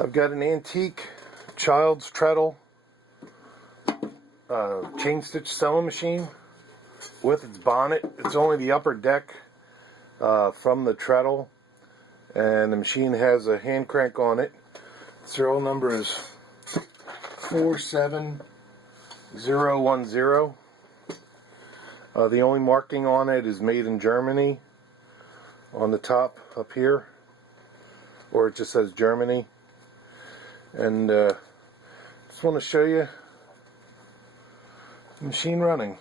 I've got an antique child's treadle chain stitch sewing machine with its bonnet. It's only the upper deck from the treadle, and the machine has a hand crank on it. Serial number is 47010. The only marking on it is made in Germany on the top up here, or it just says Germany. And just want to show you the machine running.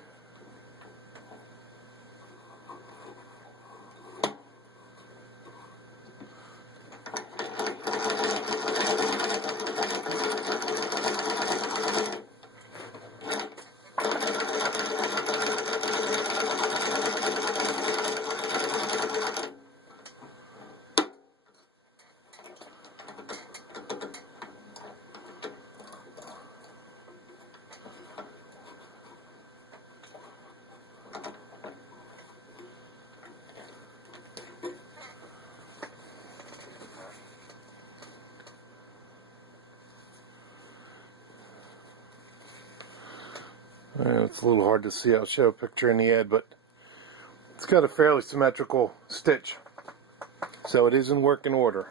It's a little hard to see. I'll show a picture in the ad, but it's got a fairly symmetrical stitch, so it is in working order.